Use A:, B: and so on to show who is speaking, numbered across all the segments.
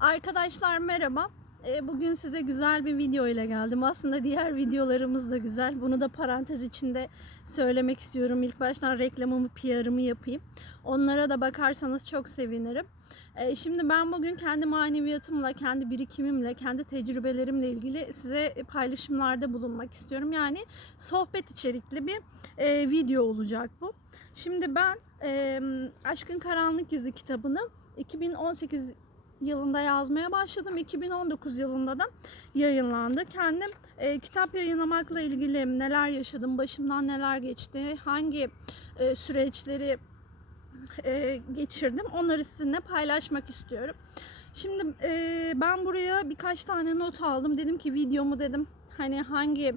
A: Arkadaşlar merhaba. Ee, Bugün size güzel bir video ile geldim. Aslında diğer videolarımız da güzel. Bunu da parantez içinde söylemek istiyorum. İlk baştan reklamımı, PR'ımı yapayım. Onlara da bakarsanız çok sevinirim. Ee, Şimdi ben bugün kendi maneviyatımla, kendi birikimimle, kendi tecrübelerimle ilgili size paylaşımlarda bulunmak istiyorum. Yani sohbet içerikli bir e, video olacak bu. Şimdi ben e, Aşkın Karanlık Yüzü kitabını 2018 yılında yazmaya başladım. 2019 yılında da yayınlandı. Kendim e, kitap yayınlamakla ilgili neler yaşadım, başımdan neler geçti, hangi e, süreçleri e, geçirdim onları sizinle paylaşmak istiyorum. Şimdi e, ben buraya birkaç tane not aldım. Dedim ki videomu dedim hani hangi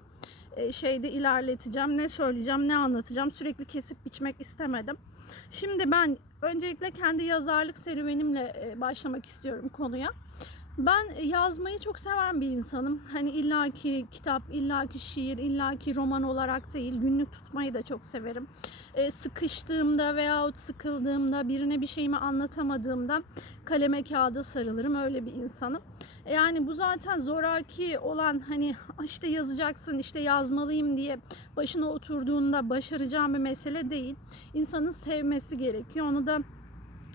A: şeyde ilerleteceğim, ne söyleyeceğim, ne anlatacağım. Sürekli kesip biçmek istemedim. Şimdi ben öncelikle kendi yazarlık serüvenimle e, başlamak istiyorum konuya. Ben yazmayı çok seven bir insanım. Hani illaki kitap, illaki şiir, illaki roman olarak değil, günlük tutmayı da çok severim. E, sıkıştığımda veyahut sıkıldığımda, birine bir şeyimi anlatamadığımda kaleme kağıda sarılırım. Öyle bir insanım. E, Yani bu zaten zoraki olan hani işte yazacaksın, işte yazmalıyım diye başına oturduğunda başaracağım bir mesele değil. İnsanın sevmesi gerekiyor. Onu da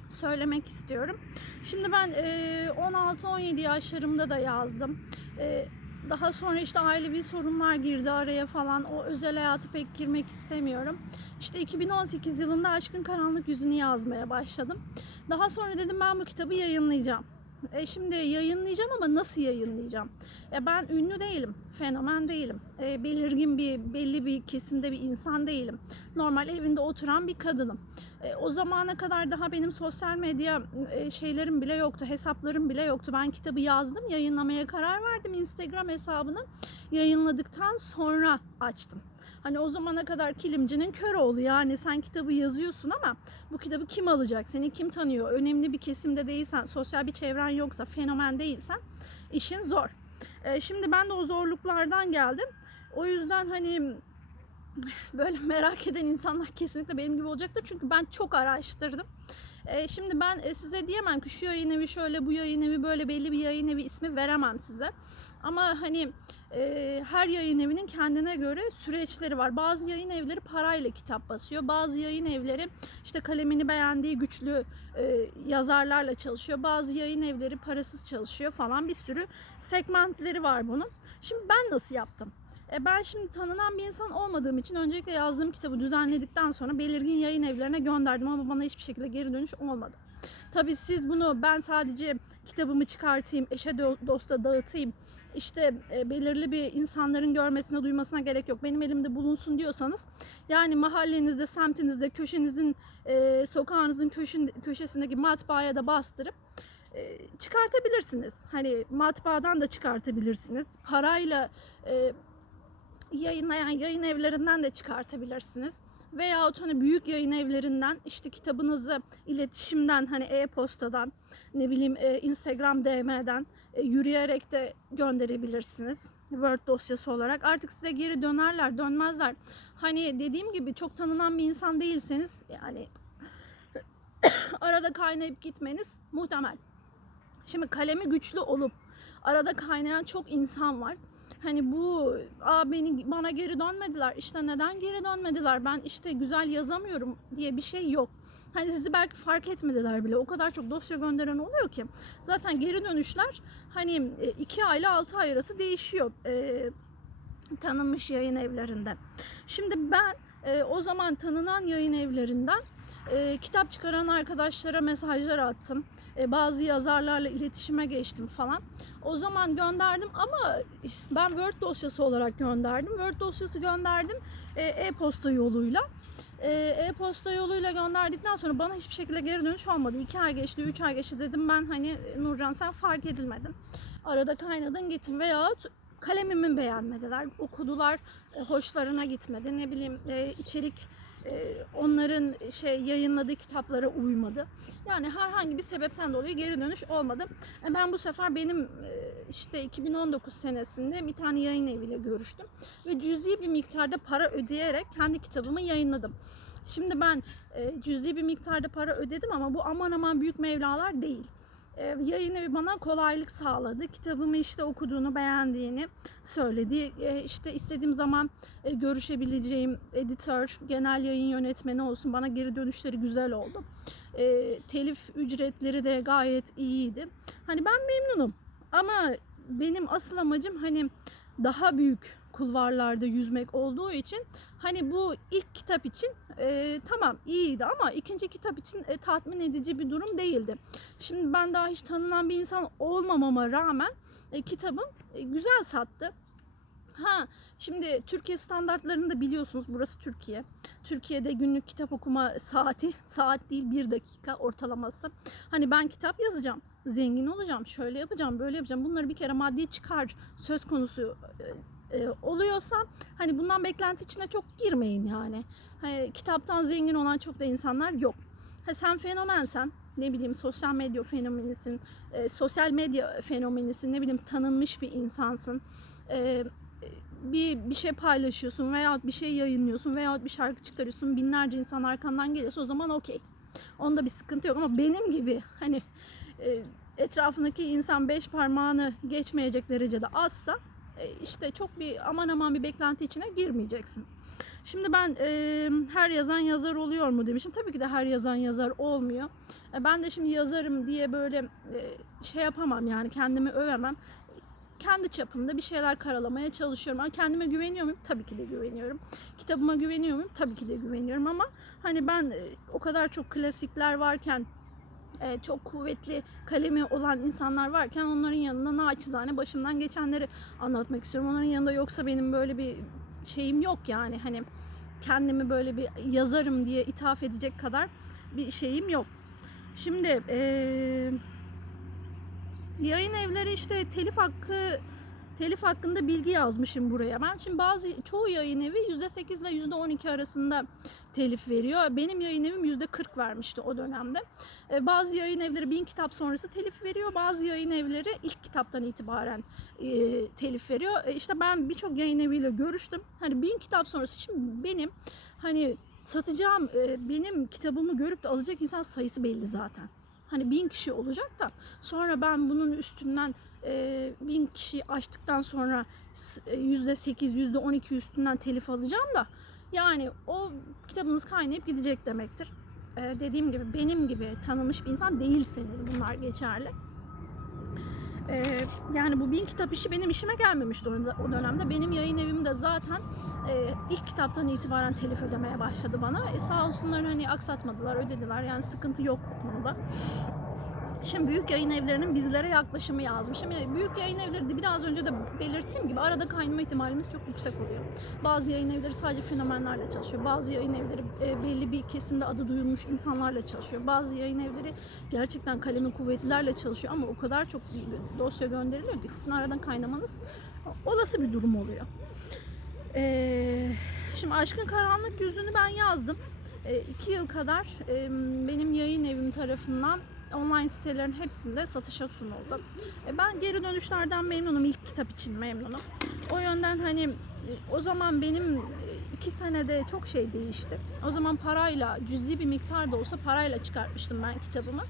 A: söylemek istiyorum. Şimdi ben e, 16-17 yaşlarımda da yazdım. E, daha sonra işte ailevi sorunlar girdi araya falan. O özel hayatı pek girmek istemiyorum. İşte 2018 yılında Aşkın Karanlık Yüzünü yazmaya başladım. Daha sonra dedim ben bu kitabı yayınlayacağım. E şimdi yayınlayacağım ama nasıl yayınlayacağım? E ben ünlü değilim, fenomen değilim. E belirgin bir belli bir kesimde bir insan değilim. Normal evinde oturan bir kadınım. E, o zamana kadar daha benim sosyal medya e, şeylerim bile yoktu, hesaplarım bile yoktu. Ben kitabı yazdım, yayınlamaya karar verdim Instagram hesabını. Yayınladıktan sonra açtım. Hani o zamana kadar kilimcinin kör oğlu yani sen kitabı yazıyorsun ama bu kitabı kim alacak? Seni kim tanıyor? Önemli bir kesimde değilsen, sosyal bir çevren yoksa, fenomen değilsen işin zor. E, şimdi ben de o zorluklardan geldim. O yüzden hani böyle merak eden insanlar kesinlikle benim gibi olacaktır. Çünkü ben çok araştırdım. E, şimdi ben e, size diyemem ki şu yayın evi şöyle, bu yayın evi böyle belli bir yayın evi ismi veremem size. Ama hani e, her yayın evinin kendine göre süreçleri var. Bazı yayın evleri parayla kitap basıyor. Bazı yayın evleri işte kalemini beğendiği güçlü e, yazarlarla çalışıyor. Bazı yayın evleri parasız çalışıyor falan bir sürü segmentleri var bunun. Şimdi ben nasıl yaptım? E ben şimdi tanınan bir insan olmadığım için öncelikle yazdığım kitabı düzenledikten sonra belirgin yayın evlerine gönderdim ama bana hiçbir şekilde geri dönüş olmadı. Tabii siz bunu ben sadece kitabımı çıkartayım, eşe do- dosta dağıtayım, işte e, belirli bir insanların görmesine, duymasına gerek yok. Benim elimde bulunsun diyorsanız yani mahallenizde, semtinizde, köşenizin, e, sokağınızın köşün, köşesindeki matbaaya da bastırıp e, çıkartabilirsiniz. Hani matbaadan da çıkartabilirsiniz. Parayla e, yayınlayan yayın evlerinden de çıkartabilirsiniz. Veyahut hani büyük yayın evlerinden işte kitabınızı iletişimden hani e-postadan ne bileyim e, Instagram DM'den e, yürüyerek de gönderebilirsiniz. Word dosyası olarak. Artık size geri dönerler dönmezler. Hani dediğim gibi çok tanınan bir insan değilseniz yani arada kaynayıp gitmeniz muhtemel. Şimdi kalemi güçlü olup arada kaynayan çok insan var. Hani bu Aa, beni bana geri dönmediler. İşte neden geri dönmediler? Ben işte güzel yazamıyorum diye bir şey yok. Hani sizi belki fark etmediler bile. O kadar çok dosya gönderen oluyor ki. Zaten geri dönüşler hani 2 ay ile 6 ay arası değişiyor. Ee, tanınmış yayın evlerinde. Şimdi ben e, o zaman tanınan yayın evlerinden e, kitap çıkaran arkadaşlara mesajlar attım. E, bazı yazarlarla iletişime geçtim falan. O zaman gönderdim ama ben Word dosyası olarak gönderdim. Word dosyası gönderdim e, e-posta yoluyla. E, E-posta yoluyla gönderdikten sonra bana hiçbir şekilde geri dönüş olmadı. 2 ay geçti, 3 ay geçti dedim ben hani Nurcan sen fark edilmedin. Arada kaynadın gittin veyahut kalemimi beğenmediler. Okudular, e, hoşlarına gitmedi. Ne bileyim e, içerik e, onların şey yayınladığı kitaplara uymadı. Yani herhangi bir sebepten dolayı geri dönüş olmadı. Ben bu sefer benim işte 2019 senesinde bir tane yayın eviyle görüştüm ve cüzi bir miktarda para ödeyerek kendi kitabımı yayınladım. Şimdi ben cüzi bir miktarda para ödedim ama bu aman aman büyük mevlalar değil. Yayın evi bana kolaylık sağladı. Kitabımı işte okuduğunu, beğendiğini söyledi. İşte istediğim zaman görüşebileceğim editör, genel yayın yönetmeni olsun. Bana geri dönüşleri güzel oldu. Telif ücretleri de gayet iyiydi. Hani ben memnunum. Ama benim asıl amacım hani daha büyük kulvarlarda yüzmek olduğu için hani bu ilk kitap için e, tamam iyiydi ama ikinci kitap için e, tatmin edici bir durum değildi. Şimdi ben daha hiç tanınan bir insan olmamama rağmen e, kitabım e, güzel sattı. Ha, şimdi Türkiye standartlarını da biliyorsunuz burası Türkiye. Türkiye'de günlük kitap okuma saati, saat değil bir dakika ortalaması. Hani ben kitap yazacağım, zengin olacağım, şöyle yapacağım, böyle yapacağım. Bunları bir kere maddi çıkar söz konusu e, oluyorsa hani bundan beklenti içine çok girmeyin yani. Hani, kitaptan zengin olan çok da insanlar yok. Ha, sen fenomensen, ne bileyim sosyal medya fenomenisin, e, sosyal medya fenomenisin, ne bileyim tanınmış bir insansın. E, bir bir şey paylaşıyorsun veyahut bir şey yayınlıyorsun veyahut bir şarkı çıkarıyorsun binlerce insan arkandan geliyorsa o zaman okey. Onda bir sıkıntı yok ama benim gibi hani e, etrafındaki insan beş parmağını geçmeyecek derecede azsa işte çok bir aman aman bir beklenti içine girmeyeceksin. Şimdi ben e, her yazan yazar oluyor mu demişim. Tabii ki de her yazan yazar olmuyor. E, ben de şimdi yazarım diye böyle e, şey yapamam yani kendimi övemem kendi çapımda bir şeyler karalamaya çalışıyorum. Ama kendime güveniyor muyum? Tabii ki de güveniyorum. Kitabıma güveniyor muyum? Tabii ki de güveniyorum ama hani ben e, o kadar çok klasikler varken e, çok kuvvetli kalemi olan insanlar varken onların yanında naçizane başımdan geçenleri anlatmak istiyorum. Onların yanında yoksa benim böyle bir şeyim yok yani hani kendimi böyle bir yazarım diye ithaf edecek kadar bir şeyim yok. Şimdi eee Yayın evleri işte telif hakkı telif hakkında bilgi yazmışım buraya. Ben şimdi bazı çoğu yayın evi %8 ile %12 arasında telif veriyor. Benim yayın evim %40 vermişti o dönemde. Ee, bazı yayın evleri bin kitap sonrası telif veriyor. Bazı yayın evleri ilk kitaptan itibaren e, telif veriyor. E, işte ben birçok yayın eviyle görüştüm. Hani bin kitap sonrası şimdi benim hani satacağım e, benim kitabımı görüp de alacak insan sayısı belli zaten. Hani bin kişi olacak da sonra ben bunun üstünden e, bin kişi açtıktan sonra e, yüzde sekiz, yüzde on iki üstünden telif alacağım da yani o kitabınız kaynayıp gidecek demektir. E, dediğim gibi benim gibi tanınmış bir insan değilseniz bunlar geçerli. Ee, yani bu bin kitap işi benim işime gelmemişti o dönemde. Benim yayın evim de zaten e, ilk kitaptan itibaren telif ödemeye başladı bana. E, sağ olsunlar hani aksatmadılar, ödediler. Yani sıkıntı yok bu konuda. Şimdi büyük yayın evlerinin bizlere yaklaşımı yazmışım. Yani büyük yayın evleri de biraz önce de belirttiğim gibi arada kaynama ihtimalimiz çok yüksek oluyor. Bazı yayın evleri sadece fenomenlerle çalışıyor. Bazı yayın evleri e, belli bir kesimde adı duyulmuş insanlarla çalışıyor. Bazı yayın evleri gerçekten kalemi kuvvetlilerle çalışıyor ama o kadar çok dosya gönderiliyor ki sizin aradan kaynamanız olası bir durum oluyor. Ee, şimdi Aşkın Karanlık Yüzünü ben yazdım. E, iki yıl kadar e, benim yayın evim tarafından online sitelerin hepsinde satışa sunuldu. E, ben geri dönüşlerden memnunum. İlk kitap için memnunum. O yönden hani e, o zaman benim e, iki senede çok şey değişti. O zaman parayla cüzi bir miktar da olsa parayla çıkartmıştım ben kitabımı.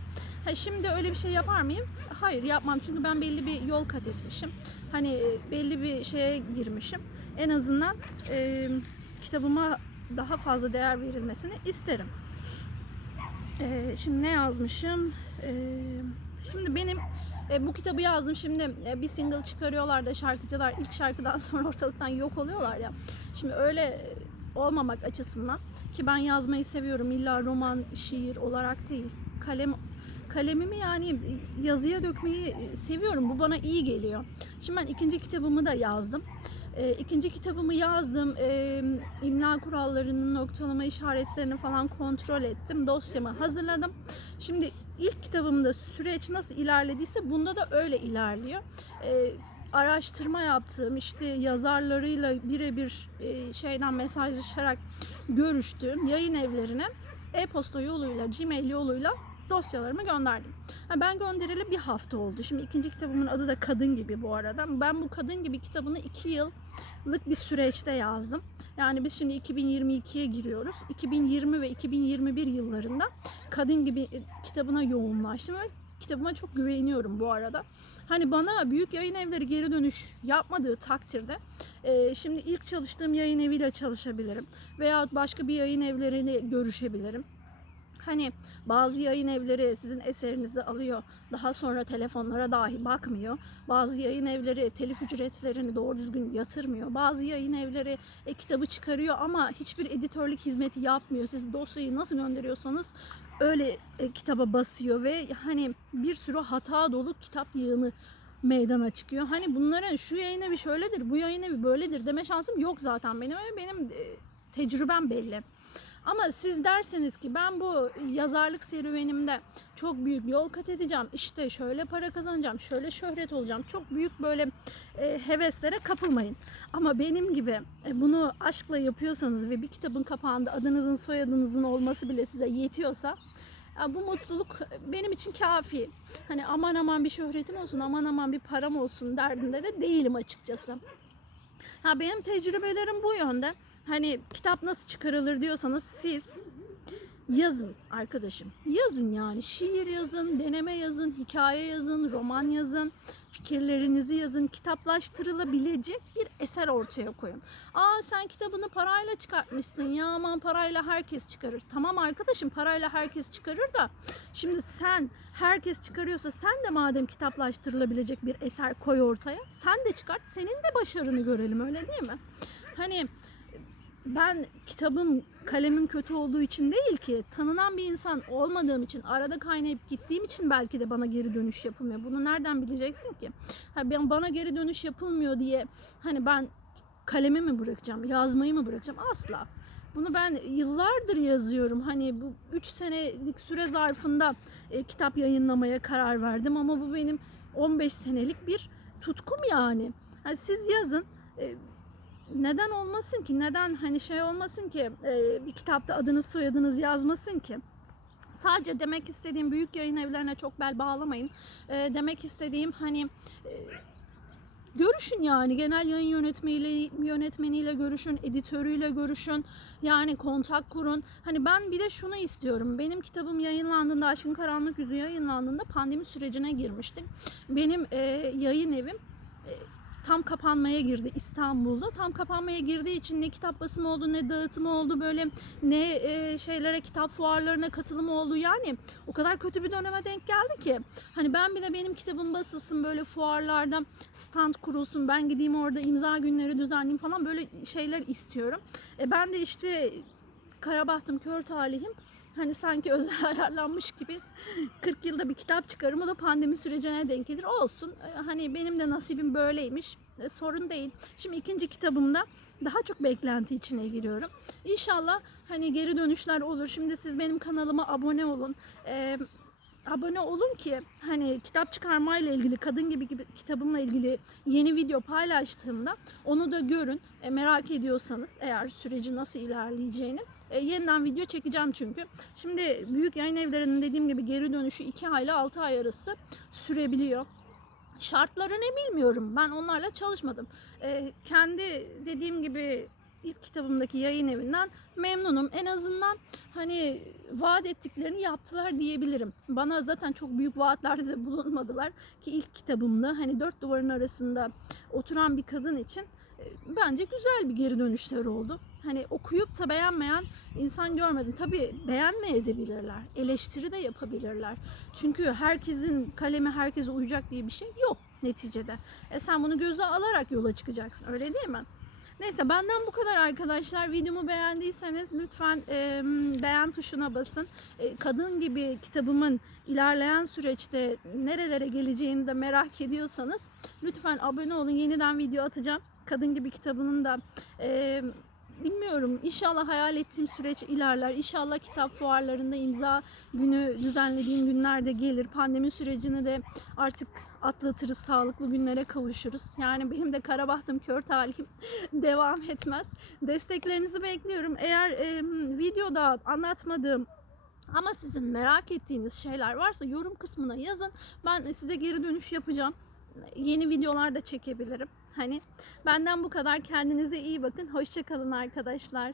A: Ha, şimdi öyle bir şey yapar mıyım? Hayır yapmam çünkü ben belli bir yol kat etmişim. Hani belli bir şeye girmişim. En azından e, kitabıma daha fazla değer verilmesini isterim. Ee, şimdi ne yazmışım? Ee, şimdi benim e, bu kitabı yazdım. Şimdi e, bir single çıkarıyorlar da şarkıcılar ilk şarkıdan sonra ortalıktan yok oluyorlar ya. Şimdi öyle olmamak açısından ki ben yazmayı seviyorum. İlla roman, şiir olarak değil. Kalem kalemimi yani yazıya dökmeyi seviyorum. Bu bana iyi geliyor. Şimdi ben ikinci kitabımı da yazdım. E, ikinci kitabımı yazdım. E, imla kurallarının noktalama işaretlerini falan kontrol ettim. Dosyamı hazırladım. Şimdi ilk kitabımda süreç nasıl ilerlediyse bunda da öyle ilerliyor. E, araştırma yaptığım işte yazarlarıyla birebir e, şeyden mesajlaşarak görüştüğüm yayın evlerine e-posta yoluyla, gmail yoluyla dosyalarımı gönderdim. Ha, ben göndereli bir hafta oldu. Şimdi ikinci kitabımın adı da Kadın Gibi bu arada. Ben bu Kadın Gibi kitabını iki yıllık bir süreçte yazdım. Yani biz şimdi 2022'ye giriyoruz. 2020 ve 2021 yıllarında Kadın Gibi kitabına yoğunlaştım ve kitabıma çok güveniyorum bu arada. Hani bana büyük yayın evleri geri dönüş yapmadığı takdirde e, şimdi ilk çalıştığım yayın eviyle çalışabilirim. Veya başka bir yayın evleriyle görüşebilirim. Hani bazı yayın evleri sizin eserinizi alıyor. Daha sonra telefonlara dahi bakmıyor. Bazı yayın evleri telif ücretlerini doğru düzgün yatırmıyor. Bazı yayın evleri e, kitabı çıkarıyor ama hiçbir editörlük hizmeti yapmıyor. Siz dosyayı nasıl gönderiyorsanız öyle e, kitaba basıyor ve hani bir sürü hata dolu kitap yığını meydana çıkıyor. Hani bunların şu yayın evi şöyledir, bu yayın evi böyledir deme şansım yok zaten benim benim e, tecrübem belli. Ama siz derseniz ki ben bu yazarlık serüvenimde çok büyük yol kat edeceğim. işte şöyle para kazanacağım, şöyle şöhret olacağım. Çok büyük böyle e, heveslere kapılmayın. Ama benim gibi e, bunu aşkla yapıyorsanız ve bir kitabın kapağında adınızın soyadınızın olması bile size yetiyorsa bu mutluluk benim için kafi. Hani aman aman bir şöhretim olsun, aman aman bir param olsun derdinde de değilim açıkçası. Ha benim tecrübelerim bu yönde. Hani kitap nasıl çıkarılır diyorsanız siz yazın arkadaşım. Yazın yani şiir yazın, deneme yazın, hikaye yazın, roman yazın, fikirlerinizi yazın, kitaplaştırılabilecek bir eser ortaya koyun. Aa sen kitabını parayla çıkartmışsın ya aman parayla herkes çıkarır. Tamam arkadaşım parayla herkes çıkarır da şimdi sen herkes çıkarıyorsa sen de madem kitaplaştırılabilecek bir eser koy ortaya sen de çıkart senin de başarını görelim öyle değil mi? Hani ben kitabım kalemim kötü olduğu için değil ki tanınan bir insan olmadığım için arada kaynayıp gittiğim için belki de bana geri dönüş yapılmıyor. Bunu nereden bileceksin ki? Ha ben bana geri dönüş yapılmıyor diye hani ben kalemi mi bırakacağım, yazmayı mı bırakacağım? Asla. Bunu ben yıllardır yazıyorum. Hani bu 3 senelik süre zarfında e, kitap yayınlamaya karar verdim ama bu benim 15 senelik bir tutkum yani. Ha, siz yazın. E, neden olmasın ki? Neden hani şey olmasın ki e, bir kitapta adınız soyadınız yazmasın ki? Sadece demek istediğim büyük yayın evlerine çok bel bağlamayın. E, demek istediğim hani e, görüşün yani genel yayın yönetmeniyle yönetmeniyle görüşün, editörüyle görüşün. Yani kontak kurun. Hani ben bir de şunu istiyorum. Benim kitabım yayınlandığında Aşkın Karanlık Yüzü yayınlandığında pandemi sürecine girmiştik. Benim e, yayın evim tam kapanmaya girdi İstanbul'da. Tam kapanmaya girdiği için ne kitap basımı oldu ne dağıtımı oldu böyle ne e, şeylere kitap fuarlarına katılımı oldu. Yani o kadar kötü bir döneme denk geldi ki. Hani ben bir de benim kitabım basılsın böyle fuarlarda stand kurulsun ben gideyim orada imza günleri düzenleyeyim falan böyle şeyler istiyorum. E ben de işte kara bahtım kör talihim hani sanki özel ayarlanmış gibi 40 yılda bir kitap çıkarım o da pandemi sürecine denk gelir. Olsun E, hani benim de nasibim böyleymiş E, sorun değil. Şimdi ikinci kitabımda daha çok beklenti içine giriyorum. İnşallah hani geri dönüşler olur. Şimdi siz benim kanalıma abone olun. E, abone olun ki hani kitap çıkarmayla ilgili kadın gibi, gibi kitabımla ilgili yeni video paylaştığımda onu da görün. E, merak ediyorsanız eğer süreci nasıl ilerleyeceğini e, yeniden video çekeceğim çünkü. Şimdi büyük yayın evlerinin dediğim gibi geri dönüşü 2 ay ile 6 ay arası sürebiliyor. Şartları ne bilmiyorum. Ben onlarla çalışmadım. E, kendi dediğim gibi ilk kitabımdaki yayın evinden memnunum. En azından hani vaat ettiklerini yaptılar diyebilirim. Bana zaten çok büyük vaatlerde de bulunmadılar ki ilk kitabımda hani dört duvarın arasında oturan bir kadın için e, bence güzel bir geri dönüşler oldu. Hani okuyup da beğenmeyen insan görmedim. Tabii beğenmeyebilirler. Eleştiri de yapabilirler. Çünkü herkesin kalemi herkese uyacak diye bir şey yok neticede. E sen bunu göze alarak yola çıkacaksın. Öyle değil mi? Neyse benden bu kadar arkadaşlar. Videomu beğendiyseniz lütfen e, beğen tuşuna basın. E, kadın gibi kitabımın ilerleyen süreçte nerelere geleceğini de merak ediyorsanız lütfen abone olun. Yeniden video atacağım. Kadın gibi kitabının da e, bilmiyorum inşallah hayal ettiğim süreç ilerler. İnşallah kitap fuarlarında imza günü düzenlediğim günlerde gelir. Pandemi sürecini de artık atlatırız, sağlıklı günlere kavuşuruz. Yani benim de kara bahtım, kör talihim devam etmez. Desteklerinizi bekliyorum. Eğer e, videoda anlatmadığım ama sizin merak ettiğiniz şeyler varsa yorum kısmına yazın. Ben size geri dönüş yapacağım. Yeni videolar da çekebilirim. Hani benden bu kadar. Kendinize iyi bakın. Hoşçakalın arkadaşlar.